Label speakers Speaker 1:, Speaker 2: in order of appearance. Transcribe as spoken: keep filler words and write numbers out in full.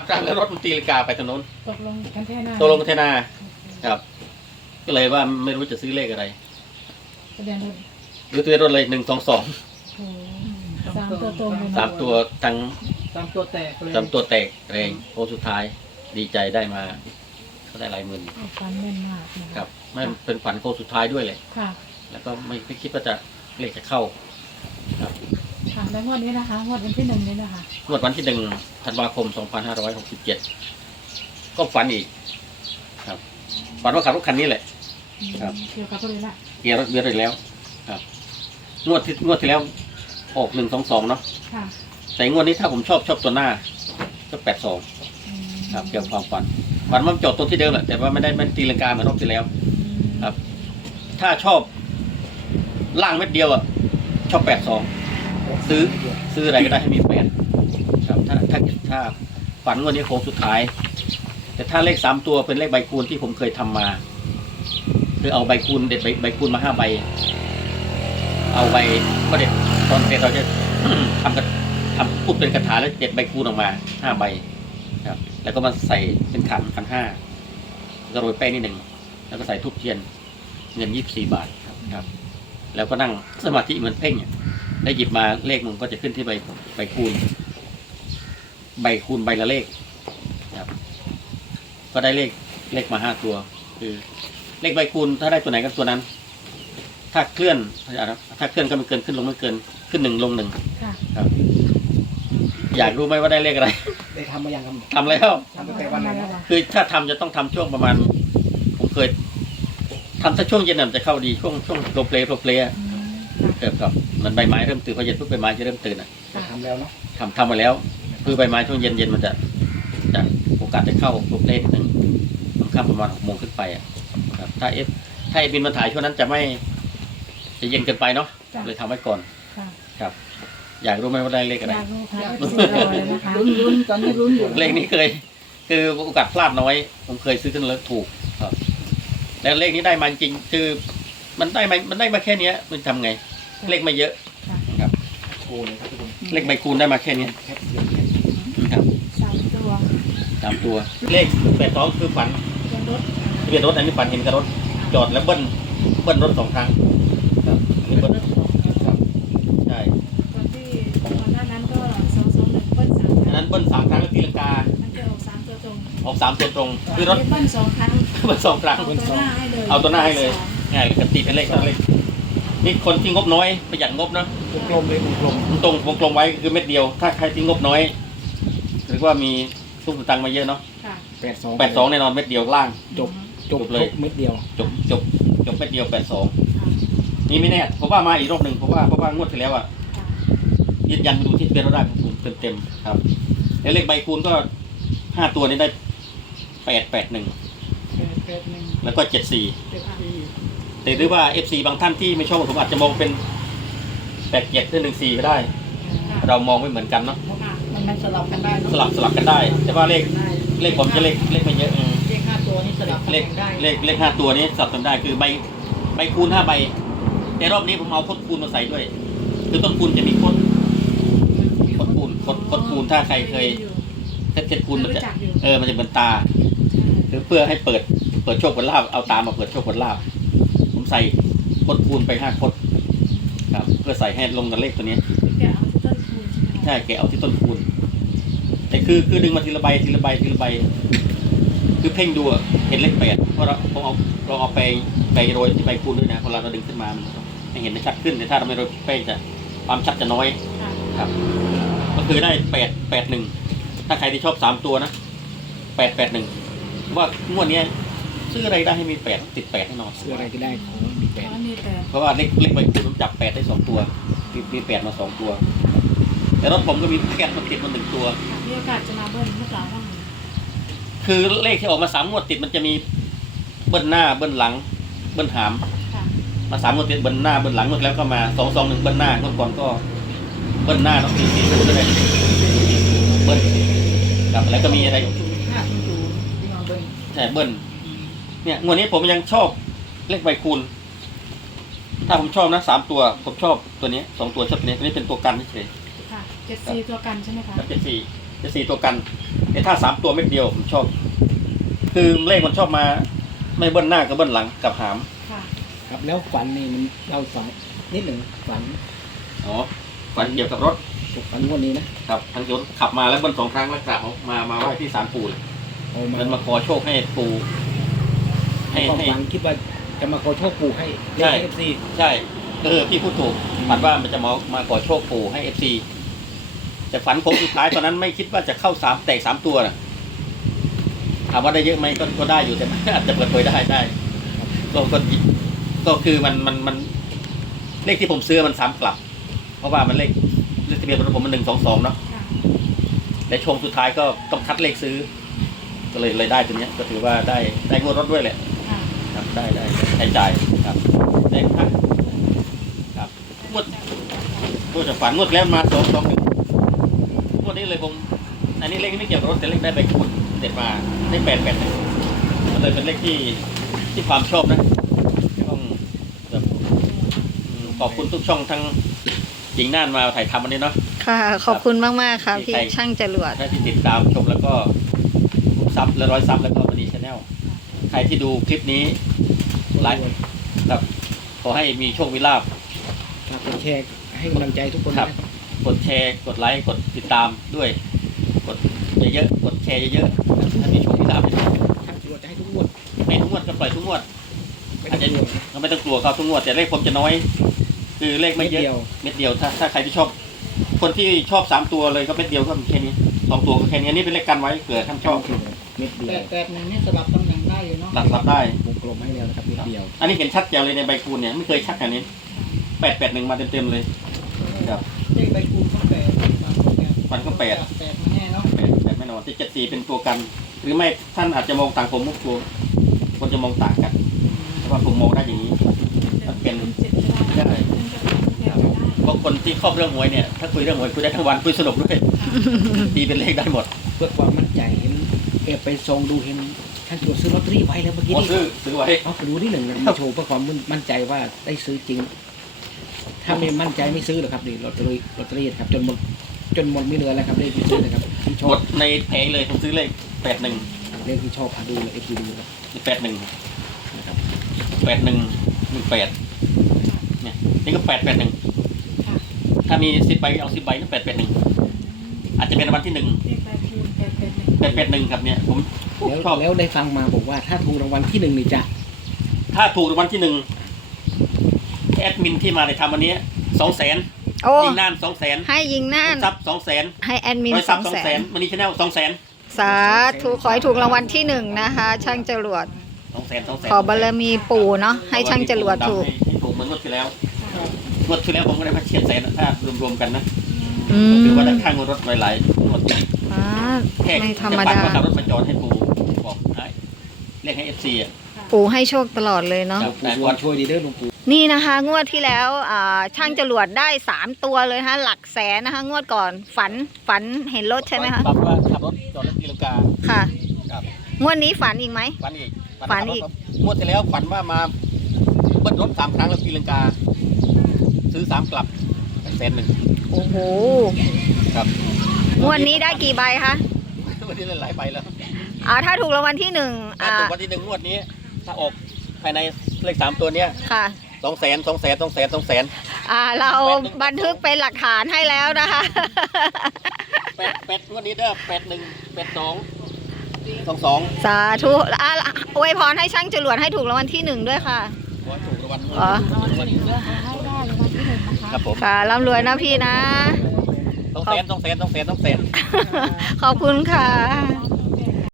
Speaker 1: ครั้งแล้วรถมันตีลังกาไปถนน
Speaker 2: ตกลงกันแท่นา
Speaker 1: ตกลงกันแท่นาครับ ก็เลยว่าไม่รู้จะซื้อเลขอะไร
Speaker 2: ทะเบียนรถ
Speaker 1: หรือตัวรถเลยหนึ่งสองสอง
Speaker 2: โอ้สามตัวตรงเลย
Speaker 1: สามตัวทั้ง
Speaker 3: สามตัวแตกเลย
Speaker 1: สามตัวแตกแรงโค้งสุดท้ายดีใจได้มาก็ได้หลายหมื่น
Speaker 2: ฟันแม่นมากนะะ
Speaker 1: ครับไม่เป็นฝันโค้งสุดท้ายด้วยเลย
Speaker 2: ค่ะ
Speaker 1: แล้วก็ไม่ไม่คิดว่าจะเลขจะเข้าครับ
Speaker 2: ค่ะแล้วงวดนี้นะคะงวดวันที่หนึ่งนี้นะคะ
Speaker 1: งวดวันที่หนึ่งธันวาคมสองพันห้าร้อยหกสิบเจ็ดก็ฝันอีกครับฝันว่าขับรถคันนี้แหละ ครับ
Speaker 2: เกี่ยวกับรถเลยละ
Speaker 1: เกียร์รถเบียร์อีกแล้วครับงวดที่งวดที่แล้วออกหนึ่งสองสองเนาะ
Speaker 2: ค่ะ
Speaker 1: แต่งวดนี้ถ้าผมชอบชอบตัวหน้าก็แปดสอง
Speaker 2: อืม
Speaker 1: ครับเกี่ยวกับความฝันฝันว่ามันจอดตัวที่เดิมแหละแต่ว่าไม่ได้ไม่ได้ตีลังกาเหมือนรอบที่แล้ว ครับ ถ้าชอบล่างเม็ดเดียวอ่ะชอบแปดสองซื้อซื้ออะไรก็ได้ให้มีแปดครับถ้าถ้าถ้าฝันงวันนี้โค้งสุดท้าย แต่ถ้าเลขสามตัวเป็นเลขใบคูณที่ผมเคยทำมา คือเอาใบคูณเด็ดใบใบคูณมาห้าใบ เอาใบก็เด็ดตอนเด็ดเราจะ ทำกระทำพูดเป็นคาถาแล้วเด็ดใบคูณออกมาห้าใบครับ แล้วก็มาใส่เป็นขันขันห้าก็โรยแป้งนิดหนึ่งแล้วก็ใส่ทูบเทียนเงินยี่สิบสี่บาทครับครับ แล้วก็นั่งสมาธิเหมือนเพ่งเนี่ยได้หยิบมาเลขมันก็จะขึ้นที่ใบใบคูณ ใบคูณใบละเลขครับ ก็ได้เลขเลขมาห้าตัว คือเลขใบคูณถ้าได้ตัวไหนก็ตัวนั้น ถ้าเคลื่อนถ้าเคลื่อนก็ไม่เกินขึ้นลงไม่เกินขึ้นหนึ่งลงหนึ่ง
Speaker 2: ค่ะ
Speaker 1: ครับ อยากรู้ไหมว่าได้เลขอะไร
Speaker 3: ได้ทำมายังครับ
Speaker 1: ทำแล้ว
Speaker 3: ทำตั้งแต่วันไหนครับ
Speaker 1: คือถ้าทำจะต้องทำช่วงประมาณ ผมเคยทำถ้าช่วงเย็นน่ะมันจะเข้าดีช่วงช่วงโปรเพลย์โปรเพลย์
Speaker 2: อืม
Speaker 1: เกิดกับมันใบไม้เริ่มตื่นพอเย็นปุ๊บใบไม้จะเริ่มตื่นอ่ะ
Speaker 3: ได้ทำแล้วเนาะ
Speaker 1: ทำทำมาแล้ว คือใบไม้ช่วงเย็นเย็นมันจะจะโอกาสจะเข้าโปรเพลย์นิดนึงมันเข้าประมาณหกโมงขึ้นไปอ่ะครับถ้าเอฟถ้าเอฟบินมาถ่ายช่วงนั้นจะไม่จะเย็นเกินไปเนาะ
Speaker 2: จ้ะ
Speaker 1: เลยทำไว้ก่อน
Speaker 2: ค่ะ
Speaker 1: ครับ อยากรู้ไหมว่าได้เลขอะไร
Speaker 2: อยากรู้ค่ะเอฟซีรอเลยนะคะ
Speaker 3: ลุ้นลุ้นตอนนี้ลุ้นอยู่
Speaker 1: เลขนี้เคย คือโอกาสพลาดน้อย ผมเคยซื้อขึ้นแล้วถูกครับ แล้วเลขนี้ได้มาจริงคือ มันได้มามันได้มาแค่เนี้ยมันทำไง เลขไม่เยอะ
Speaker 2: ค่ะ
Speaker 1: ครับ
Speaker 3: โอ้เลยครับทุกคน
Speaker 1: เลขใบคูณได้มาแค่เนี้ย
Speaker 3: แคปเดียวแคป
Speaker 1: ครับ
Speaker 2: สามตัว
Speaker 1: สามตัว เลขแปดสองคือฝัน
Speaker 2: เดินรถ
Speaker 1: ทะเบียนรถอันนี้ฝันเห็นกับรถจอดแล้วเบิ้ลเบิ้ลรถสองครั้งครับอันนี้เบิ้ลครับใช่
Speaker 2: ตอนที่ก่อนหน้านั้นก็สองสองหนึ่งเบิ้ลสามค
Speaker 1: อัน
Speaker 2: รั้
Speaker 1: นั้
Speaker 2: ง
Speaker 1: นเบิ้ลสามครั้งแล้วตีลังกา
Speaker 2: มันจะออกสามตัวตรง
Speaker 1: ออกสามตัวตรง คือรถ
Speaker 2: เบิ้ลสองครั้ง
Speaker 1: เบิ้ลสองครั้ง
Speaker 2: เอาตัวหน้าให้เลย
Speaker 1: เอาตัวหน้าให้เลยง่ายเลยกับตีเป็นเลขตัวเลขนี่คนที่งบน้อยประหยัดงบเนาะ
Speaker 3: วงกลมเลยวงกลม
Speaker 1: ตรงวงกลมไว้คือเม็ดเดียว ถ้าใครที่งบน้อยหรือว่ามีตุ้มตังค์มาเยอะเนาะ
Speaker 2: ค่ะ
Speaker 3: แปดสอง
Speaker 1: แปดสองแน่นอนเม็ดเดียวล่าง
Speaker 3: จบจบ
Speaker 1: จบเลย
Speaker 3: เม็ดเดียว
Speaker 1: จบจบจบเม็ดเดียวแปดสอง
Speaker 2: ค่ะ
Speaker 1: นี่ไม่แน่ผมว่ามาอีกรอบหนึ่งเพราะว่าเพราะว่างวดที่แล้วอ่ะ
Speaker 2: ค่ะ
Speaker 1: ยืนยันไปดูที่ทะเบียนรถได้ของผมเต็มเต็มๆครับแล้วเลขใบคูณก็ห้าตัวนี้ได้แปดแปดหนึ่ง
Speaker 2: แปดแปดหนึ่ง
Speaker 1: แล้วก็เจ็ดสี่
Speaker 2: เจ็ดสี่
Speaker 1: แต่หรือว่าเอฟซีบางท่านที่ไม่ชอบผมอาจจะมองเป็นแปดเจ็ดหรือหนึ่งสี่ก็ได้
Speaker 2: ค่ะ
Speaker 1: เรามองไม่เหมือนกันเนาะ
Speaker 2: ค่ะมันมันสลับกันได้เนอะ
Speaker 1: สลับสลับกันได้ แต่ว่าเลขเลขผมจะเลขเลขไม่เยอะอืม
Speaker 2: เลขห้าตัวนี่สลับกัน
Speaker 1: เลข
Speaker 2: ได้
Speaker 1: เลขเลขห้าตัวนี้สลับกันได้คือใบใบคูณห้าใบแต่รอบนี้ผมเอาคดคูณมาใส่ด้วย คือต้นคูณจะมีคดคดคูณคดคดคูณถ้าใครเคยเซ็ตเซ็ตคูณมันจะเออมันจะเหมือนตาหรือเพื่อให้เปิดเปิดโชคเปิดลาบเอาตามาเปิดโชคเปิดลาบผมใส่คดคูณไปห้าคดครับเพื่อใส่ให้ลงกับเลขตัวนี้
Speaker 2: แกะเอาที่ต้นคูณใช่ไหม
Speaker 1: ใช่แกะเอาที่ต้นคูณแต่คือคือดึงมาทีละใบทีละใบทีละใบคือเพ่งดูอะเห็นเลขแปดเพราะเราผมเอาเราเอาไปไปโรยที่ใบคูณด้วยนะพอเราเราดึงขึ้นมามันให้เห็นได้ชัดขึ้นแต่ถ้าเราไม่โรยแป้งจะความชัดจะน้อย
Speaker 2: ค่ะ
Speaker 1: ครับ ก็คือได้แปดแปดหนึ่งถ้าใครที่ชอบสามตัวนะแปดแปดหนึ่งว่างวดเนี้ยซื้ออะไรได้ให้มีแปดติดแปดแน่นอน
Speaker 3: เสื้ออะไรก็ได้ของมีแป
Speaker 2: เพ
Speaker 3: ด
Speaker 2: ราะมีแต่
Speaker 1: เพราะว่าเลขเลขใบคูณผมจับแปดได้สองตัวมีมีแปดมาสองตัว แต่รถผมก็มีแปดมาติดมาหนึ่งตัว
Speaker 2: มีโอกาสจะมาเบิ้ลเมื่อเปล่าบ้างไหม
Speaker 1: คือเลขที่ออกมาสามงวดติดมันจะมีเบิ้ลหน้าเบิ้ลหลัง เบิ้ลหาม
Speaker 2: ค่ะ
Speaker 1: มาสามงวดติดเบิ้ลหน้าเบิ้ลหลังงวดแล้วก็มาสองสองหนึ่งเบิ้ลหน้างวดก่อนก็เบิ้ลหน้าต้องสี่สี่ศูนย์ด้วยเบิ้ลกับแล้วก็มีอะไร
Speaker 3: ห้าศูนย์ศูนย์ที่มาเบิ้ล
Speaker 1: ใช่เบิ้ลเนี่ยงวดนี้ผมยังชอบเลขใบคูณถ้าผมชอบนะสามตัวผมชอบตัวนี้สองตัวชอบตัวนี้ตัวนี้เป็นตัวกันเฉย
Speaker 2: ค่ะเจ็ดสี่ตัวกันใช่ไหมคะ
Speaker 1: ๆแล้วเจ็ดสี่เจ็ดสี่ตัวกันแต่ถ้าสามตัวเม็ดเดียวผมชอบ คือเลขมันชอบมา ไม่เบิ้ลหน้าก็เบิ้ลหลังกับหาม
Speaker 2: ค่ะ
Speaker 3: ครับแล้วฝันนี่มันเราฝันนิดหนึ่งฝัน
Speaker 1: อ๋อฝันเกี่ยวกับรถ
Speaker 3: ฝันงวันนี้นะครับ
Speaker 1: ทางยนต์ขับมาแล้วเบิ้ลสองครั้งแล้วกลับมามาไหว้ที่ศาลปู่เลย
Speaker 3: เอามา
Speaker 1: มันมาขอโชคให้ปู่ให้
Speaker 3: ความ
Speaker 1: ให้
Speaker 3: ฝันคิดว่าจะมาขอโชคปู่ให้
Speaker 1: ใช่
Speaker 3: เอฟซี
Speaker 1: ใช่เออพี่พูดถูกฝันว่ามันจะมามาขอโชคปู่ให้เอฟซีแต่ฝันผมสุดท้ายตอนนั้นไม่คิดว่าจะเข้าสามแตกสามตัวนะถามว่าได้เยอะไหมก็ก็ได้อยู่แต่มันอาจจะเปิดเผยได้ได้ก็ก็ก็คือมันมันมันเลขที่ผมซื้อมันสามกลับ เพราะว่ามันเลขเลขทะเบียนรถผมมันหนึ่งสองสองเนาะ
Speaker 2: ค่ะ
Speaker 1: และชงสุดท้ายก็ต้องคัดเลขซื้อ ก็เลยเลยได้ตัวเนี้ยก็ถือว่าได้ได้งวดรถด้วยแหละ
Speaker 2: ค่ะ
Speaker 1: ครับได้ได้ใช้จ่ายครับได้ครับครับงวดงวดจะฝันงวดแล้วมาสองสองหนึ่งงวดนี้เลยผมอันนี้เลขไม่เกี่ยวกับรถแต่เลขได้ใบคูณเด็ดมาได้แปดแปดหนึ่งมันเลยเป็นเลขที่ที่ความชอบนะต้องแบบอืมขอบคุณทุกช่องทั้งหญิงน่านมาถ่ายทำวันนี้เนาะ
Speaker 4: ค่ะ ขอบคุณมาก ๆ ค่ะ พี่
Speaker 1: ใคร
Speaker 4: ช่างจรวด
Speaker 1: ถ้าที่ติดตามชมแล้วก็ซับและร้อยซับแล้วก็มณีชาแนลใครที่ดูคลิปนี้ไลฟ์ครับขอให้มีโชคมีลาภ
Speaker 3: ครับกดแชร์ให้กำลังใจทุกคน
Speaker 1: ครั
Speaker 3: นะ
Speaker 1: บ กดแชร์กดไลค์กดติดตามด้วย กดเยอะๆกดแชร์เยอะๆถ้ามีโชคมีลาภ
Speaker 3: ช่างจรวดจะให้ทุกงวด
Speaker 1: ให้ทุกงวดก็ปล่อยทุกงวด
Speaker 3: ไม่
Speaker 1: อา
Speaker 3: ต้
Speaker 1: จ
Speaker 3: อง
Speaker 1: จะ
Speaker 3: กลัว
Speaker 1: ก็ไม่ต้องกลัวครับทุกงวดแต่เลขผมจะน้อย คือเลขไม่เยอะ
Speaker 3: เม็ดเดียว
Speaker 1: เม็ดเดียวถ้าถ้าใครที่ชอบ คนที่ชอบสามตัวเลยก็เม็ดเดียวก็แค่นี้สองตัวก็แค่นี้อันนี้เป็นเลขกันไว้เผื่อท่านชอบ
Speaker 3: เม็ดเดีย
Speaker 5: แป
Speaker 3: ว
Speaker 5: ดแปดหนึ่งนี่สลับตำแหน่งได้อยู่เนาะ
Speaker 1: หลักรับได้
Speaker 3: วงกลมให้แล้วนะครับเม็ดเดียว
Speaker 1: อันนี้เห็นชัดแจ๋วเลยในใบคูณเนี่ยไม่เคยชัดแบบนี้แปดแปดหนึ่งมาเต็มๆเลยครับ
Speaker 5: เลขใบคูณก็แปด
Speaker 1: มันก็แปด
Speaker 5: แปดมาแน่เนาะ
Speaker 1: แปดแปดแน่นอนที่เจ็ดสี่เป็นตัวกัน หรือไม่ท่านอาจจะมองต่างผมมุกตัวคนจะมองต่างกันเพราะว่าผมมองได้อย่างนี้ มันเป็น
Speaker 2: เจ็ดก็ได้
Speaker 1: ได้
Speaker 2: เป็นจะเป็นเดียวก็ได้
Speaker 1: บางคนที่ครอบเรื่องหวยเนี่ยถ้าคุยเรื่องหวยคุยได้ทั้งวันคุยสนุกด้วยตีเป็นเลขได้หมด
Speaker 3: เพื่อความมั่นใจเห็นเอฟไปซองดูเห็นท่านจรวดซื้อลอตเตอรี่ไว้แล้วเมื่อกี้
Speaker 1: อ๋อ
Speaker 3: นี่
Speaker 1: ซื้อซื้อไว้
Speaker 3: เอาไปดูที่หนึ่งมาโชว์เพื่อความมั่นใจว่าได้ซื้อจริง ถ้าไม่มั่นใจไม่ซื้อหรอกครับนี่ลอตเตอรี่ลอตเตอรี่ครับจนหมดจนหมดไม่เหลือแล้วครับเลขที่ซื้อนะครับที่ช
Speaker 1: ห
Speaker 3: อ
Speaker 1: ม
Speaker 3: บ
Speaker 1: ดในแผงเลยผมซื้อเลขแปดหนึ่ง
Speaker 3: เลขที่ชอบอ่ะดูเลยเอฟซีดูครับ
Speaker 1: แปดหนึ่งนะครับแปดหนึ่งหนึ่งแปดเนี่ยนี่ก็แปดแปดหนึ่ง
Speaker 2: ค่ะ
Speaker 1: ถ้ามีสิบใบเอาสิบใบนั่นแปดแปดหนึ่งอาจจะเป็นรางวัลที่หนึ่ง
Speaker 2: เรียกใบคูณแปดเป็นหนึ่ง
Speaker 1: แปดแปดหนึ่งครับเนี่ยผม
Speaker 3: แล้ว
Speaker 1: ชอบ
Speaker 3: แล้วได้ฟังมาบอกว่าถ้าถูกรางวัลที่หนึ่งนี่จะ
Speaker 1: ถ้าถูกรางวัลที่หนึ่งแอดมินที่มาในทำวันนี้สองแสน
Speaker 4: โอ้
Speaker 1: ยิงน่านสองแสน
Speaker 4: ให้ยิงน่าน
Speaker 1: ซับสองแสน
Speaker 4: ให้แอดมิน
Speaker 1: ร้อย
Speaker 4: ส
Speaker 1: ซั
Speaker 4: อบ ง
Speaker 1: สอง
Speaker 4: แส
Speaker 1: แส
Speaker 4: น
Speaker 1: นมันนี่ชแนลสองแสน
Speaker 4: สาธุขอให้ถูกรางวัลที่หนึ่งนะคะ ช่างจรวด
Speaker 1: สองแสนสองแสน
Speaker 4: ขอบารมีปู่เนาะให้ช่างจรวดถูก
Speaker 1: ให้ถูกเหมือนงวดที่แล้วงวดที่แล้วผมก็ได้มาเฉียดแสนถ้ารวมๆกันนะ
Speaker 4: อืม
Speaker 1: ถือว่าได้ค่างวดรถหลายๆงวด
Speaker 4: อ่า
Speaker 1: แค่
Speaker 4: ไม่ธรรม
Speaker 1: จะปั่น
Speaker 4: ดา
Speaker 1: ก็ขับรถมาจอดให้ปู่บอกให้เรียกให้เอฟซีอ่ะ
Speaker 4: ปู่ให้โชคตลอดเลยเนาะ
Speaker 1: ค
Speaker 3: ห
Speaker 1: รั
Speaker 3: ล
Speaker 1: บ
Speaker 3: วงปู่สวงช่วยดีเด้อหลวงปู่
Speaker 4: นี่นะคะ งวดที่แล้วอ่าช่างจรวดได้สามตัวเลยฮะหลักแสนนะคะ งวดก่อนฝันฝันเห็นรถใช่ไหมคะ
Speaker 1: บอกว่าขับรถจอดรถตีลังกา
Speaker 4: ค่ะ
Speaker 1: ครับ
Speaker 4: งวดนี้ฝันอีกไหม
Speaker 1: ฝันอีก
Speaker 4: ฝันอีก
Speaker 1: ขับรถงวดที่แล้วฝันว่ามาเบิ้ลรถสามครั้งแล้วตีลังกา ซื้อสามกลับแสนหนึ่ง
Speaker 4: โอ้โห
Speaker 1: ครับ
Speaker 4: งวดนี้ได้กี่ใบคะ
Speaker 1: วันนี้หลายใบแล้ว
Speaker 4: อ่าถ้าถูกรางวัลที่หนึ่ง
Speaker 1: ถ้า
Speaker 4: อ่า
Speaker 1: ถูกวันที่หนึ่งงวดนี้ ถ้าออกภายในเลขสามตัวเนี้ย
Speaker 4: ค่ะ
Speaker 1: สองแสนสองแสนสองแสนสองแสน
Speaker 4: อ่าเราบันทึกเป็นหลักฐานให้แล้วนะคะ
Speaker 1: แปดแปดงวดนี้เด้อแปดหนึ่งแปดสองสองสอง
Speaker 4: สาธุอ่าอวยพรให้ช่างจรวดให้ถูกรางวัลที่หนึ่งด้วยค่ะ
Speaker 1: ขอให้ถูกรางวัล
Speaker 4: อ๋อ
Speaker 2: รางวัลที่หนึ่งด้วยค่ะให้ได้รางวัลที่หนึ่งนะคะ
Speaker 1: ครับผม
Speaker 4: ค่ะร่ำรวยนะพี่นะ
Speaker 1: สองแสนสองแสนสองแสนสองแสน
Speaker 4: ขอบคุณค่ะ
Speaker 2: ขอบ